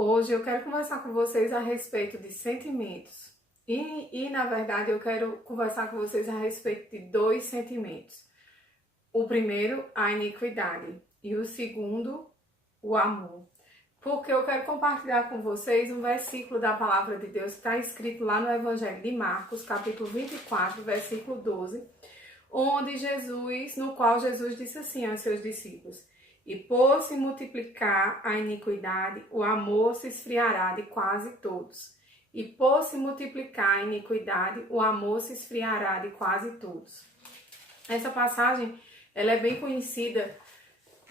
Hoje eu quero conversar com vocês a respeito de sentimentos. Na verdade, eu quero conversar com vocês a respeito de dois sentimentos. O primeiro, a iniquidade, e o segundo, o amor. Porque eu quero compartilhar com vocês um versículo da palavra de Deus que está escrito lá no Evangelho de Marcos, capítulo 24, versículo 12, no qual Jesus disse assim aos seus discípulos: e por se multiplicar a iniquidade, o amor se esfriará de quase todos. E por se multiplicar a iniquidade, o amor se esfriará de quase todos. Essa passagem, ela é bem conhecida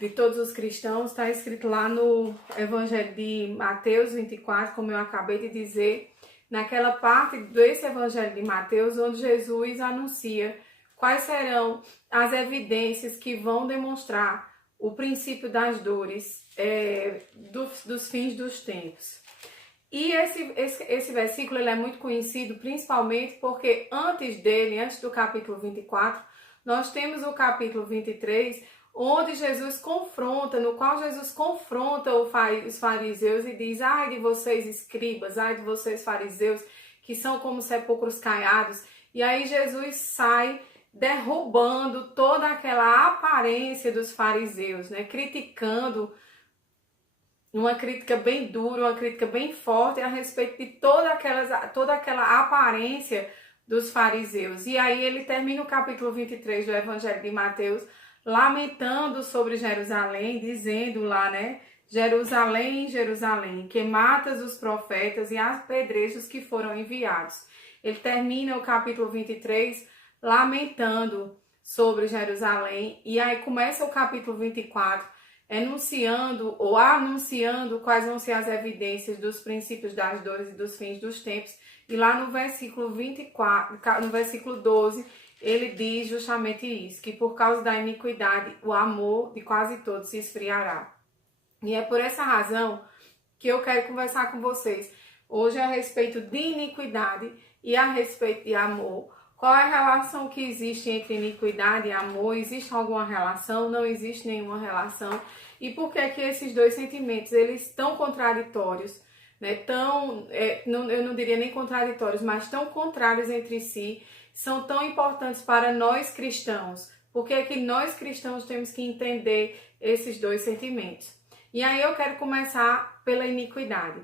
de todos os cristãos, está escrito lá no Evangelho de Mateus 24, como eu acabei de dizer, naquela parte desse Evangelho de Mateus, onde Jesus anuncia quais serão as evidências que vão demonstrar o princípio das dores dos fins dos tempos. E esse versículo ele é muito conhecido principalmente porque antes do capítulo 24, nós temos o capítulo 23, onde no qual Jesus confronta os fariseus e diz: ai de vocês escribas, ai de vocês fariseus, que são como sepulcros caiados. E aí Jesus sai derrubando toda aquela aparência dos fariseus, né? Criticando, uma crítica bem dura, uma crítica bem forte a respeito de toda aquela aparência dos fariseus. E aí ele termina o capítulo 23 do Evangelho de Mateus lamentando sobre Jerusalém, dizendo lá, né? Jerusalém, Jerusalém, que matas os profetas e apedrejas os que foram enviados. Ele termina o capítulo 23 lamentando sobre Jerusalém, e aí começa o capítulo 24 anunciando quais vão ser as evidências dos princípios das dores e dos fins dos tempos. E lá no versículo 24, no versículo 12, ele diz justamente isso, que por causa da iniquidade o amor de quase todos se esfriará. E é por essa razão que eu quero conversar com vocês hoje a respeito de iniquidade e a respeito de amor. Qual é a relação que existe entre iniquidade e amor? Existe alguma relação? Não existe nenhuma relação. E por que que esses dois sentimentos, eles tão contraditórios, né? Eu não diria nem contraditórios, mas tão contrários entre si, são tão importantes para nós cristãos? Por que que nós cristãos temos que entender esses dois sentimentos? E aí eu quero começar pela iniquidade.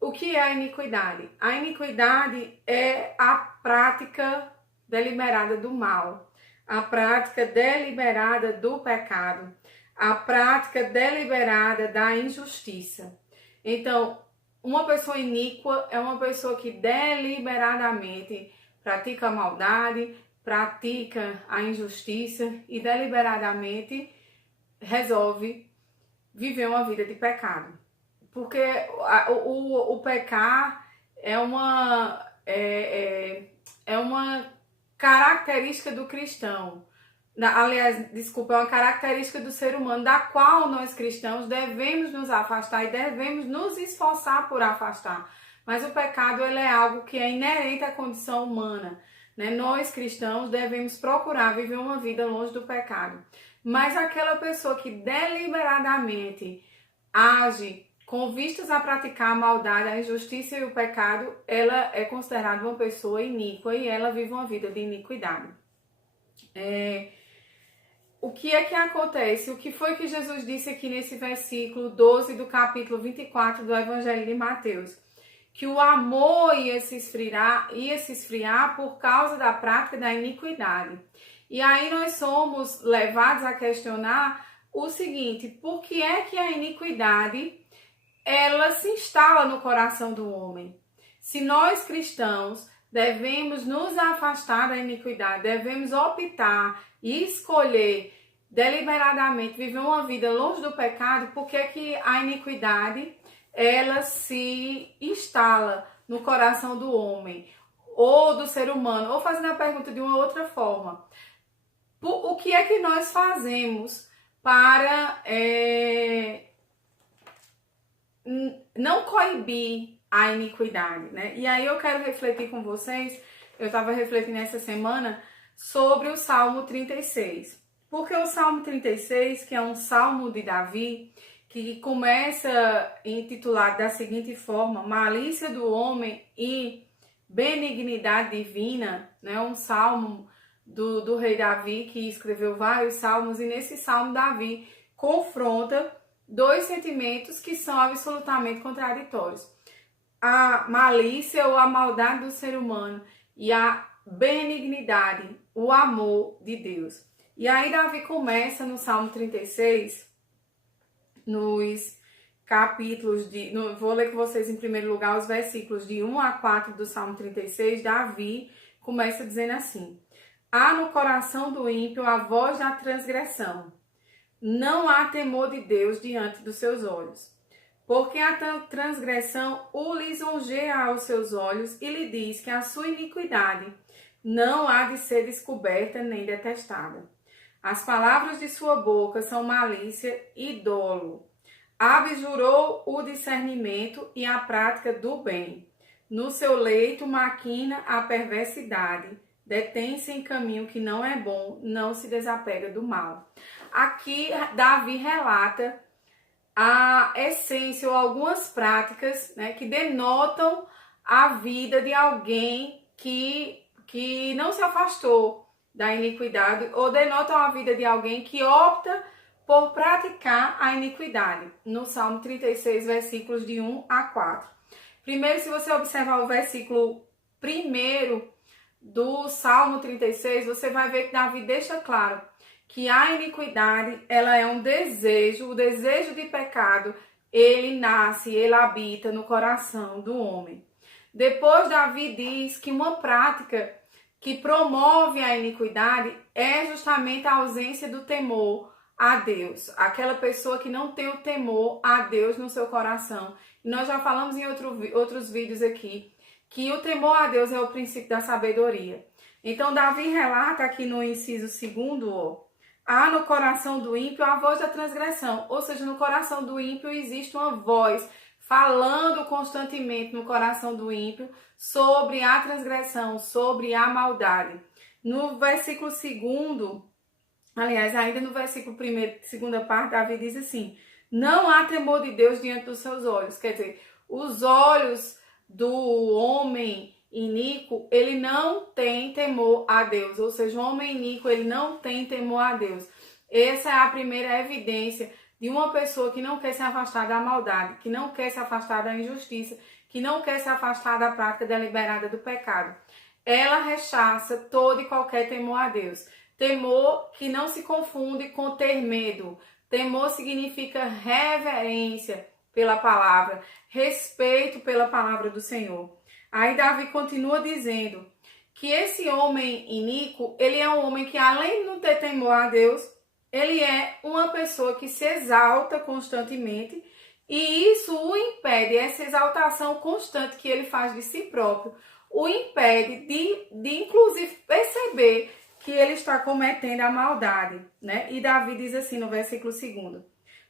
O que é a iniquidade? A iniquidade é a prática deliberada do mal, a prática deliberada do pecado, a prática deliberada da injustiça. Então, uma pessoa iníqua é uma pessoa que deliberadamente pratica a maldade, pratica a injustiça e deliberadamente resolve viver uma vida de pecado. Porque o pecar é uma característica do cristão. É uma característica do ser humano, da qual nós cristãos devemos nos afastar e devemos nos esforçar por afastar. Mas o pecado ele é algo que é inerente à condição humana, né? Nós cristãos devemos procurar viver uma vida longe do pecado. Mas aquela pessoa que deliberadamente age com vistas a praticar a maldade, a injustiça e o pecado, ela é considerada uma pessoa iníqua e ela vive uma vida de iniquidade. O que é que acontece? O que foi que Jesus disse aqui nesse versículo 12 do capítulo 24 do Evangelho de Mateus? Que o amor ia se esfriar por causa da prática da iniquidade. E aí nós somos levados a questionar o seguinte: por que é que a iniquidade ela se instala no coração do homem? Se nós cristãos devemos nos afastar da iniquidade, devemos optar e escolher deliberadamente viver uma vida longe do pecado, por que é que a iniquidade ela se instala no coração do homem ou do ser humano? Ou fazendo a pergunta de uma outra forma: o que é que nós fazemos para não coibir a iniquidade, né? E aí eu quero refletir com vocês, eu estava refletindo essa semana sobre o Salmo 36. Porque o Salmo 36, que é um salmo de Davi, que começa intitulado da seguinte forma: Malícia do homem e benignidade divina, né? Um salmo do rei Davi, que escreveu vários salmos, e nesse salmo Davi confronta dois sentimentos que são absolutamente contraditórios: a malícia ou a maldade do ser humano e a benignidade, o amor de Deus. E aí Davi começa no Salmo 36, nos capítulos vou ler com vocês em primeiro lugar os versículos de 1 a 4 do Salmo 36, Davi começa dizendo assim: há no coração do ímpio a voz da transgressão, não há temor de Deus diante dos seus olhos. Porque a transgressão o lisonjeia aos seus olhos e lhe diz que a sua iniquidade não há de ser descoberta nem detestada. As palavras de sua boca são malícia e dolo. Abjurou o discernimento e a prática do bem. No seu leito maquina a perversidade. Detém-se em caminho que não é bom, não se desapega do mal. Aqui Davi relata a essência ou algumas práticas, né, que denotam a vida de alguém que não se afastou da iniquidade, ou denotam a vida de alguém que opta por praticar a iniquidade. No Salmo 36, versículos de 1 a 4. Primeiro, se você observar o versículo 1 do Salmo 36, você vai ver que Davi deixa claro que a iniquidade, ela é um desejo, o desejo de pecado, ele nasce, ele habita no coração do homem. Depois, Davi diz que uma prática que promove a iniquidade é justamente a ausência do temor a Deus. Aquela pessoa que não tem o temor a Deus no seu coração. E nós já falamos em outros vídeos aqui que o temor a Deus é o princípio da sabedoria. Então, Davi relata aqui no inciso 2, há no coração do ímpio a voz da transgressão. Ou seja, no coração do ímpio existe uma voz falando constantemente no coração do ímpio sobre a transgressão, sobre a maldade. No versículo 2, aliás, ainda no versículo 1, segunda parte, Davi diz assim: não há temor de Deus diante dos seus olhos. Quer dizer, os olhos do homem iníquo, ele não tem temor a Deus. Ou seja, o homem iníquo, ele não tem temor a Deus. Essa é a primeira evidência de uma pessoa que não quer se afastar da maldade, que não quer se afastar da injustiça, que não quer se afastar da prática deliberada do pecado. Ela rechaça todo e qualquer temor a Deus. Temor que não se confunde com ter medo. Temor significa reverência pela palavra, respeito pela palavra do Senhor. Aí Davi continua dizendo que esse homem iníquo, ele é um homem que, além de não ter temor a Deus, ele é uma pessoa que se exalta constantemente, e isso o impede, essa exaltação constante que ele faz de si próprio, o impede de inclusive perceber que ele está cometendo a maldade, né? E Davi diz assim no versículo 2: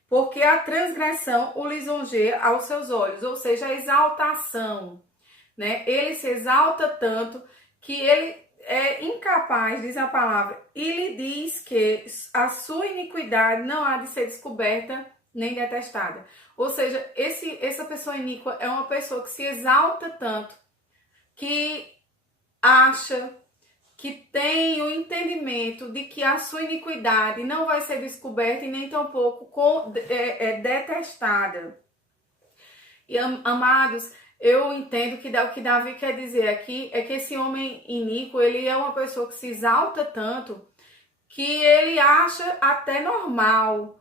porque a transgressão o lisonjeia aos seus olhos, ou seja, a exaltação, né? Ele se exalta tanto que ele é incapaz, diz a palavra, e lhe diz que a sua iniquidade não há de ser descoberta nem detestada. Ou seja, essa pessoa iníqua é uma pessoa que se exalta tanto, que acha, que tem o entendimento de que a sua iniquidade não vai ser descoberta e nem tampouco detestada. E, amados, eu entendo que o que Davi quer dizer aqui é que esse homem iníquo, ele é uma pessoa que se exalta tanto que ele acha até normal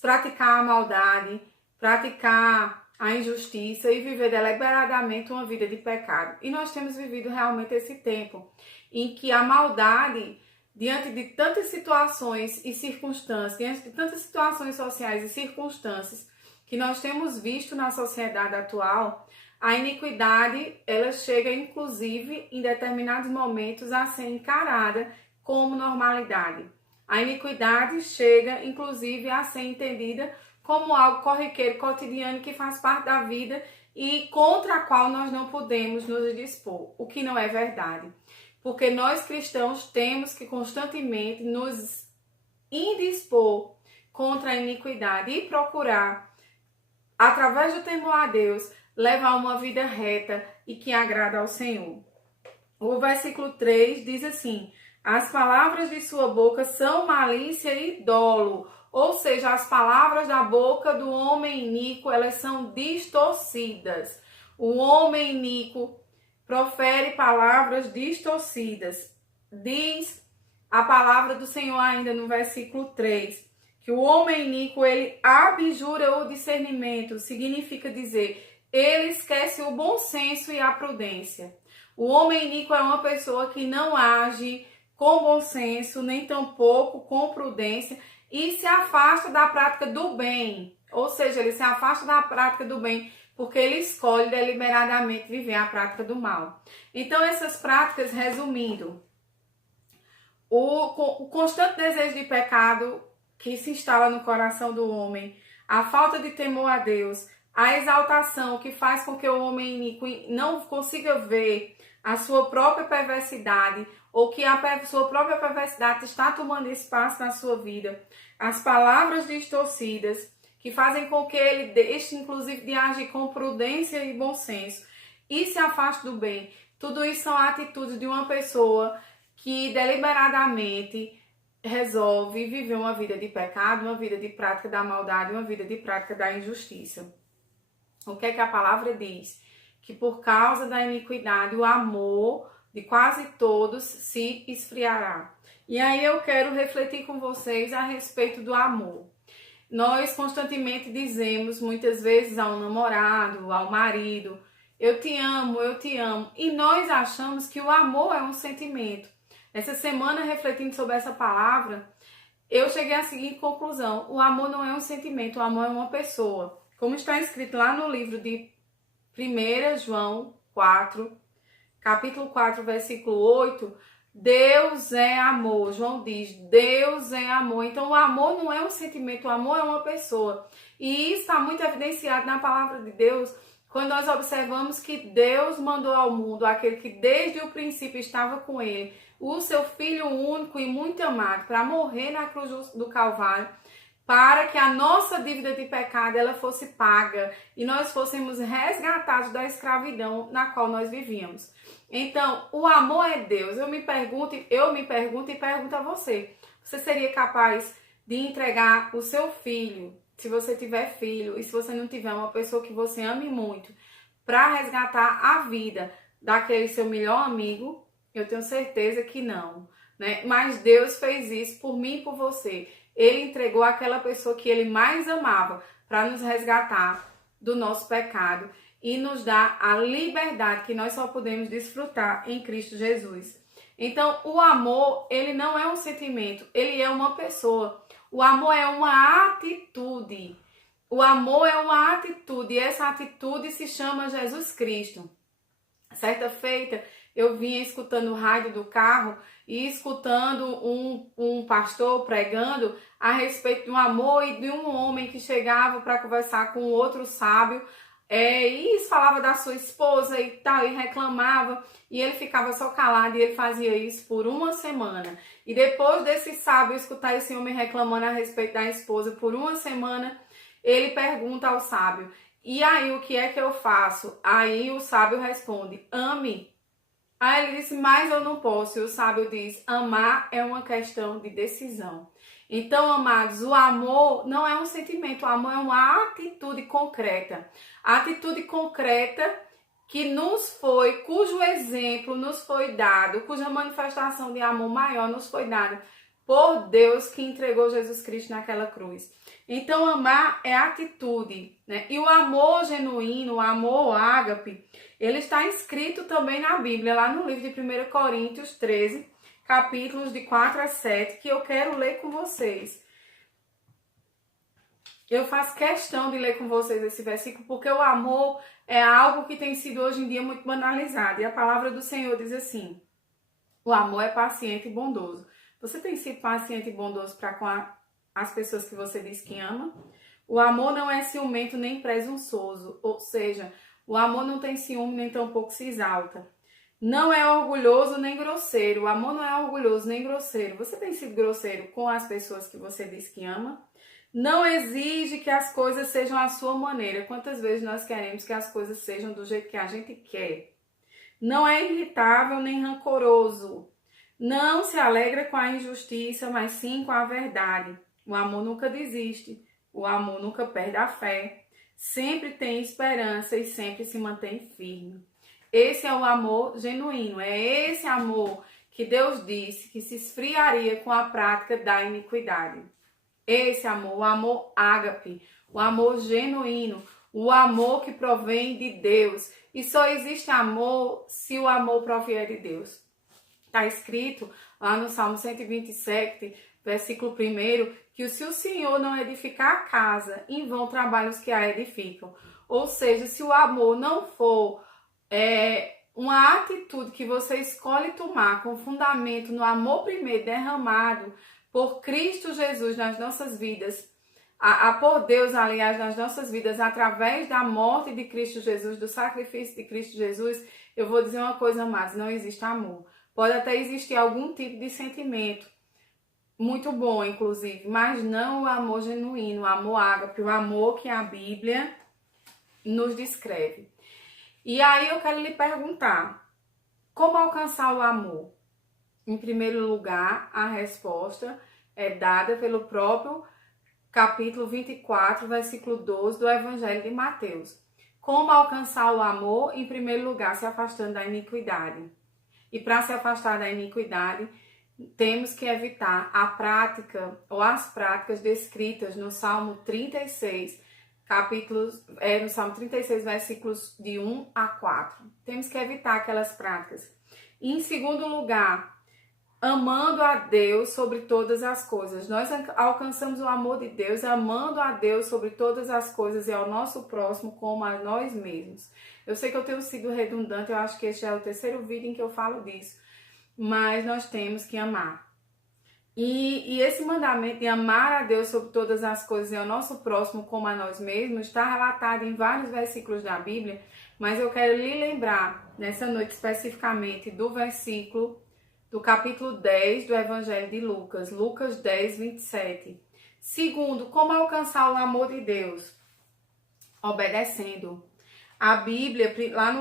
praticar a maldade, praticar a injustiça e viver deliberadamente uma vida de pecado. E nós temos vivido realmente esse tempo em que a maldade, diante de tantas situações e circunstâncias, diante de tantas situações sociais e circunstâncias que nós temos visto na sociedade atual, a iniquidade, ela chega inclusive em determinados momentos a ser encarada como normalidade. A iniquidade chega inclusive a ser entendida como algo corriqueiro, cotidiano, que faz parte da vida e contra a qual nós não podemos nos dispor, o que não é verdade. Porque nós cristãos temos que constantemente nos indispor contra a iniquidade e procurar através do temor a Deus, levar uma vida reta e que agrada ao Senhor. O versículo 3 diz assim: as palavras de sua boca são malícia e dolo. Ou seja, as palavras da boca do homem iníquo, elas são distorcidas. O homem iníquo profere palavras distorcidas. Diz a palavra do Senhor ainda no versículo 3, que o homem iníquo, ele abjura o discernimento, significa dizer, ele esquece o bom senso e a prudência. O homem iníquo é uma pessoa que não age com bom senso, nem tampouco com prudência, e se afasta da prática do bem. Ou seja, ele se afasta da prática do bem porque ele escolhe deliberadamente viver a prática do mal. Então, essas práticas, resumindo, o constante desejo de pecado que se instala no coração do homem, a falta de temor a Deus, a exaltação que faz com que o homem iníquo não consiga ver a sua própria perversidade, ou que a sua própria perversidade está tomando espaço na sua vida, as palavras distorcidas, que fazem com que ele deixe, inclusive, de agir com prudência e bom senso, e se afaste do bem. Tudo isso são atitudes de uma pessoa que deliberadamente resolve viver uma vida de pecado, uma vida de prática da maldade, uma vida de prática da injustiça. O que é que a palavra diz? Que por causa da iniquidade, o amor de quase todos se esfriará. E aí eu quero refletir com vocês a respeito do amor. Nós constantemente dizemos, muitas vezes, ao namorado, ao marido, eu te amo, eu te amo. E nós achamos que o amor é um sentimento. Essa semana, refletindo sobre essa palavra, eu cheguei à seguinte conclusão: o amor não é um sentimento, o amor é uma pessoa. Como está escrito lá no livro de 1 João 4, capítulo 4, versículo 8, Deus é amor. João diz, Deus é amor. Então, o amor não é um sentimento, o amor é uma pessoa. E isso está muito evidenciado na palavra de Deus, quando nós observamos que Deus mandou ao mundo aquele que desde o princípio estava com ele, o seu Filho único e muito amado, para morrer na cruz do Calvário, para que a nossa dívida de pecado ela fosse paga e nós fôssemos resgatados da escravidão na qual nós vivíamos. Então, o amor é Deus. Eu me pergunto e pergunto a você. Você seria capaz de entregar o seu filho, se você tiver filho, e se você não tiver uma pessoa que você ame muito, para resgatar a vida daquele seu melhor amigo? Eu tenho certeza que não, né? Mas Deus fez isso por mim e por você. Ele entregou aquela pessoa que ele mais amava para nos resgatar do nosso pecado e nos dar a liberdade que nós só podemos desfrutar em Cristo Jesus. Então, o amor, ele não é um sentimento, ele é uma pessoa. O amor é uma atitude. O amor é uma atitude e essa atitude se chama Jesus Cristo. Certa feita, eu vinha escutando o rádio do carro e escutando um pastor pregando a respeito do amor e de um homem que chegava para conversar com outro sábio e falava da sua esposa e tal, e reclamava, e ele ficava só calado e ele fazia isso por uma semana. E depois desse sábio escutar esse homem reclamando a respeito da esposa por uma semana, ele pergunta ao sábio, e aí o que é que eu faço? Aí o sábio responde, ame. Aí ele disse, mas eu não posso. E o sábio diz, amar é uma questão de decisão. Então, amados, o amor não é um sentimento, o amor é uma atitude concreta. A atitude concreta que cujo exemplo nos foi dado, cuja manifestação de amor maior nos foi dada por Deus que entregou Jesus Cristo naquela cruz. Então, amar é atitude, né? E o amor genuíno, o amor ágape, ele está escrito também na Bíblia, lá no livro de 1 Coríntios 13, capítulos de 4 a 7, que eu quero ler com vocês. Eu faço questão de ler com vocês esse versículo, porque o amor é algo que tem sido hoje em dia muito banalizado. E a palavra do Senhor diz assim, o amor é paciente e bondoso. Você tem sido paciente e bondoso para com as pessoas que você diz que ama? O amor não é ciumento nem presunçoso, ou seja, o amor não tem ciúme nem tampouco se exalta. Não é orgulhoso nem grosseiro. O amor não é orgulhoso nem grosseiro. Você tem sido grosseiro com as pessoas que você diz que ama? Não exige que as coisas sejam à sua maneira. Quantas vezes nós queremos que as coisas sejam do jeito que a gente quer? Não é irritável nem rancoroso. Não se alegra com a injustiça, mas sim com a verdade. O amor nunca desiste. O amor nunca perde a fé. Sempre tem esperança e sempre se mantém firme. Esse é o amor genuíno. É esse amor que Deus disse que se esfriaria com a prática da iniquidade. Esse amor, o amor ágape, o amor genuíno, o amor que provém de Deus. E só existe amor se o amor provier de Deus. Está escrito lá no Salmo 127, versículo 1, que se o Senhor não edificar a casa, em vão trabalham os que a edificam. Ou seja, se o amor não for uma atitude que você escolhe tomar com fundamento no amor primeiro derramado por Cristo Jesus nas nossas vidas, por Deus, aliás, nas nossas vidas, através da morte de Cristo Jesus, do sacrifício de Cristo Jesus, eu vou dizer uma coisa mais, não existe amor. Pode até existir algum tipo de sentimento, muito bom, inclusive, mas não o amor genuíno, o amor ágape, o amor que a Bíblia nos descreve. E aí eu quero lhe perguntar, como alcançar o amor? Em primeiro lugar, a resposta é dada pelo próprio capítulo 24, versículo 12 do Evangelho de Mateus. Como alcançar o amor? Em primeiro lugar, se afastando da iniquidade. E para se afastar da iniquidade, temos que evitar a prática ou as práticas descritas no Salmo 36, no Salmo 36, versículos de 1 a 4. Temos que evitar aquelas práticas. E em segundo lugar, amando a Deus sobre todas as coisas. Nós alcançamos o amor de Deus amando a Deus sobre todas as coisas e ao nosso próximo como a nós mesmos. Eu sei que eu tenho sido redundante, eu acho que este é o terceiro vídeo em que eu falo disso, mas nós temos que amar. E esse mandamento de amar a Deus sobre todas as coisas e ao nosso próximo como a nós mesmos está relatado em vários versículos da Bíblia, mas eu quero lhe lembrar nessa noite especificamente do capítulo 10 do Evangelho de Lucas, Lucas 10, 27. Segundo, como alcançar o amor de Deus? Obedecendo. A Bíblia, lá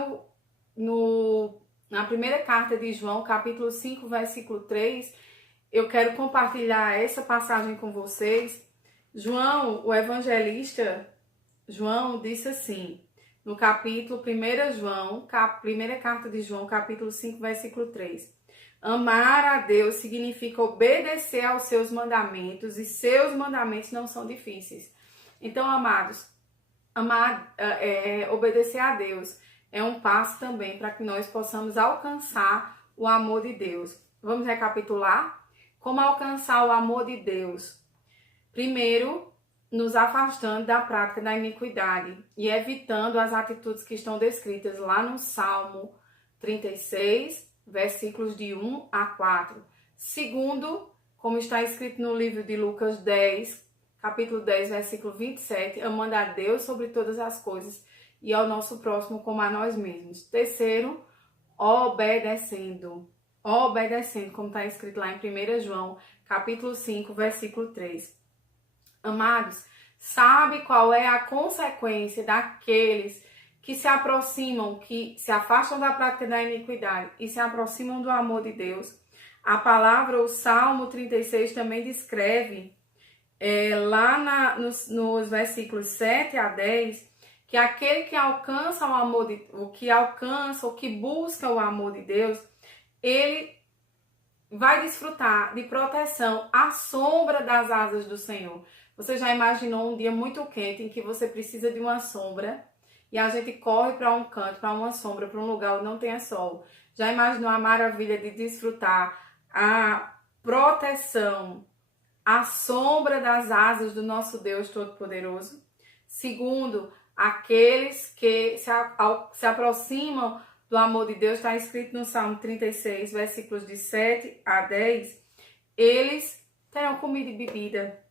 na primeira carta de João, capítulo 5, versículo 3, eu quero compartilhar essa passagem com vocês. João, o evangelista, João disse assim, no capítulo 1 João, primeira carta de João, capítulo 5, versículo 3. Amar a Deus significa obedecer aos seus mandamentos e seus mandamentos não são difíceis. Então, amados, obedecer a Deus é um passo também para que nós possamos alcançar o amor de Deus. Vamos recapitular? Como alcançar o amor de Deus? Primeiro, nos afastando da prática da iniquidade e evitando as atitudes que estão descritas lá no Salmo 36, versículos de 1 a 4. Segundo, como está escrito no livro de Lucas 10, capítulo 10, versículo 27, amando a Deus sobre todas as coisas e ao nosso próximo como a nós mesmos. Terceiro, obedecendo, como está escrito lá em 1 João, capítulo 5, versículo 3. Amados, sabe qual é a consequência daqueles que se aproximam, que se afastam da prática da iniquidade e se aproximam do amor de Deus? A palavra, o Salmo 36 também descreve, nos versículos 7 a 10, que aquele que alcança o amor, ou que busca o amor de Deus, ele vai desfrutar de proteção à sombra das asas do Senhor. Você já imaginou um dia muito quente em que você precisa de uma sombra e a gente corre para um canto, para uma sombra, para um lugar onde não tenha sol? Já imaginou a maravilha de desfrutar a proteção, a sombra das asas do nosso Deus Todo-Poderoso? Segundo, aqueles que se aproximam do amor de Deus, está escrito no Salmo 36, versículos de 7 a 10, eles terão comida e bebida,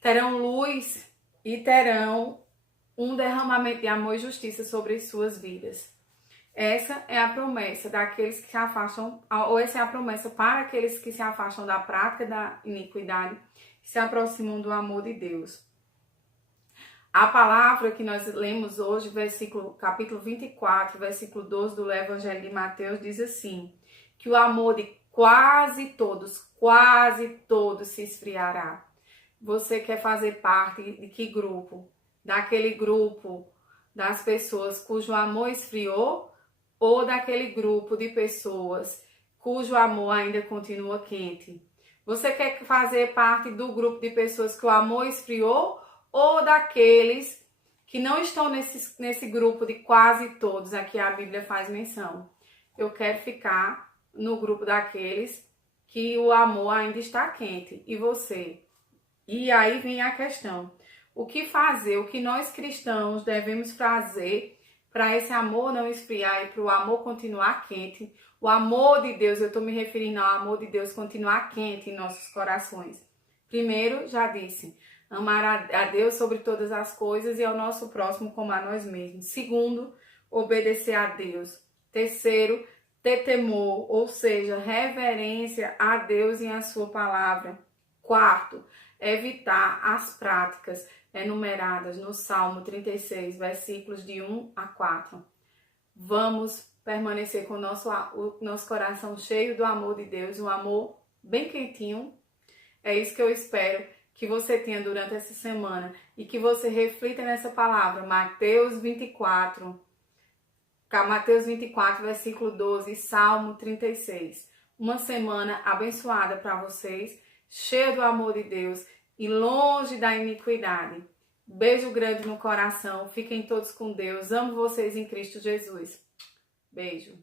terão luz e terão um derramamento de amor e justiça sobre as suas vidas. Essa é a promessa daqueles que se afastam, ou essa é a promessa para aqueles que se afastam da prática da iniquidade, que se aproximam do amor de Deus. A palavra que nós lemos hoje, capítulo 24, versículo 12 do Evangelho de Mateus, diz assim, que o amor de quase todos se esfriará. Você quer fazer parte de que grupo? Daquele grupo das pessoas cujo amor esfriou ou daquele grupo de pessoas cujo amor ainda continua quente? Você quer fazer parte do grupo de pessoas que o amor esfriou ou daqueles que não estão nesse grupo de quase todos a que a Bíblia faz menção? Eu quero ficar no grupo daqueles que o amor ainda está quente. E você? E aí vem a questão. O que fazer? O que nós cristãos devemos fazer para esse amor não esfriar e para o amor continuar quente? O amor de Deus, eu estou me referindo ao amor de Deus continuar quente em nossos corações. Primeiro, já disse, amar a Deus sobre todas as coisas e ao nosso próximo como a nós mesmos. Segundo, obedecer a Deus. Terceiro, ter temor, ou seja, reverência a Deus e a sua palavra. Quarto, evitar as práticas enumeradas no Salmo 36, versículos de 1 a 4. Vamos permanecer com o nosso coração cheio do amor de Deus, um amor bem quentinho. É isso que eu espero que você tenha durante essa semana e que você reflita nessa palavra, Mateus 24, versículo 12 e Salmo 36. Uma semana abençoada para vocês, cheia do amor de Deus e longe da iniquidade. Beijo grande no coração, fiquem todos com Deus, amo vocês em Cristo Jesus. Beijo.